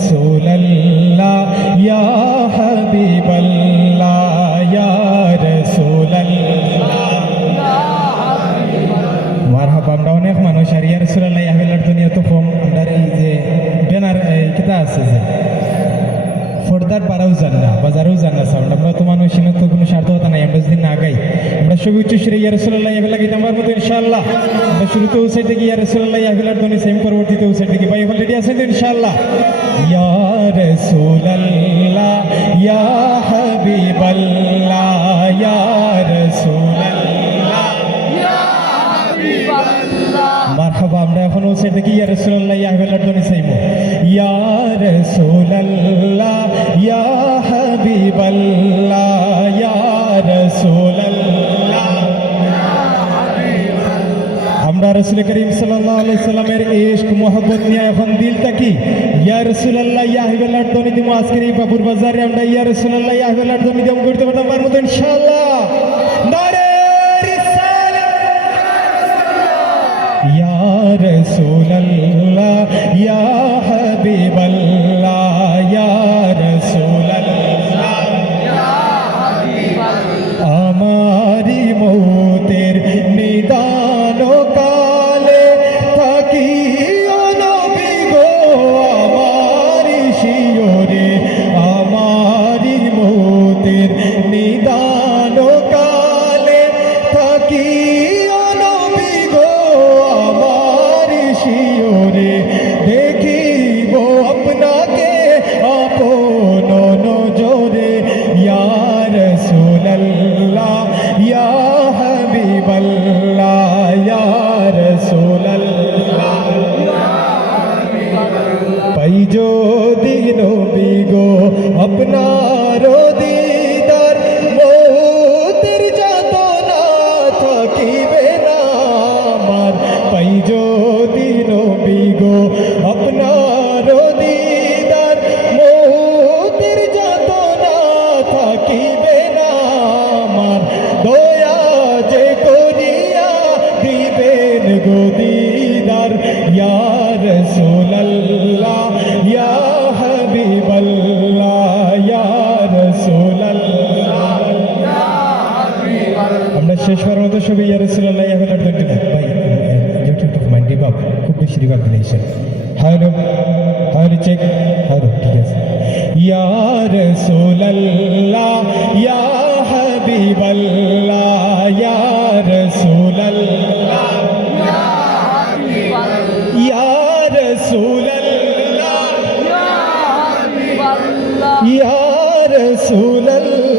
রাসূলুল্লাহ ইয়া হাবিবাল্লাহ ইয়া রাসূলুল্লাহ মারহাবা। আমরা অনেক মানুষ আর ইয়া রাসূলুল্লাহ ইয়া হাবিবাল্লাহ দুনিয়া তো কম। আমরা এই যে ব্যানার কিতা আছে যে ফর্দার পাড়াও যান না বাজারেও যান না সাউন্ড আমরা তো মানুষ তো কোনো সার্থকতা নাই। আমরা যদি না গাই আমরা সবই উচ্চ সুরে ইয়া রাসূলুল্লাহ ইয়া হাবিবাল্লাহ গীত আমার মতো ইনশাআল্লাহ আমরা শুরুতে উসাই থেকে ইয়া রাসূলুল্লাহ ইয়া হাবিবাল্লাহ ধ্বনি সেম পরবর্তীতে উসাই থেকে ভাই অলরেডি আছেন তো ইনশাআল্লাহ। ইয়া রাসূলুল্লাহ ইয়া হাবিবাল্লাহ ইয়া রাসূলুল্লাহ ইয়া হাবিবাল্লাহ মারহাবা। আমরা এখন উসাই থেকে ইয়া রাসূলুল্লাহ ইয়া হাবিবাল্লাহ ধ্বনি চাইবো। ইয়া রাসূলুল্লাহ ইয়া হাবিবাল্লাহ ইয়া রাসূলুল্লাহ। আমরা রাসূল করিম সাল্লাল্লাহু আলাইহি সাল্লামের ইশক মোহাব্বত নিয়ে এখন দিল তাকি ইয়া রাসূলুল্লাহ ইয়া হাবিবাল্লাহ ধ্বনি দিমু। আজকের এই বাবুর বাজারে আমরা ইয়া রাসূলুল্লাহ ইয়া হাবিবাল্লাহ ধ্বনি দিমু করতে পারতাম আমার মতো ইনশাআল্লাহ। নারে রিসালাত ইয়া রাসূলুল্লাহ ইয়া হাবিবাল্লাহ ইয়া রাসূলুল্লাহ ইয়া হাবিবাল্লাহ। আমারি মৌতের নিদান কালে থাকিও নবী গো আমারি শিয়রে। আমারি মৌতের নিদান কালে থাকিও নবী গো আমারি শিয়রে। দেখিব আপনাকে আপন নজরে ইয়া রাসূলুল্লাহ ইয়া হাবিবাল্লাহ ইয়া রাসূলুল্লাহ পাই যদি নবী গো আপনার দিদার মৌতের যাতনা থাকিবে না আমার। পাই যদি নবী গো আপনার দিদার মৌতের যাতনা থাকিবে না আমার। দয়া যে করিয়া দিবেন গো দিদার ইয়া রাসূলুল্লাহ ইয়া হাবিবাল্লাহ ইয়া রাসূলুল্লাহ ইয়া হাবিবাল্লাহ। আমরা শেষবার মতো সবাই ইয়া রাসূলুল্লাহ ইয়া হাবিবাল্লাহ ধরতে ভাই ইউটিউব টু মাইন্ড রিভাব খুব বেশি রিভাব দিয়েছেন। হ্যালো হ্যালো চেক হ্যালো ঠিক আছে। ইয়া রাসূলুল্লাহ ইয়া হাবিবাল্লাহ ইয়া রাসূলুল্লাহ ইয়া হাবিবাল্লাহ ইয়া রাসূলুল্লাহ ইয়া হাবিবাল্লাহ ইয়া রাসূলুল্লাহ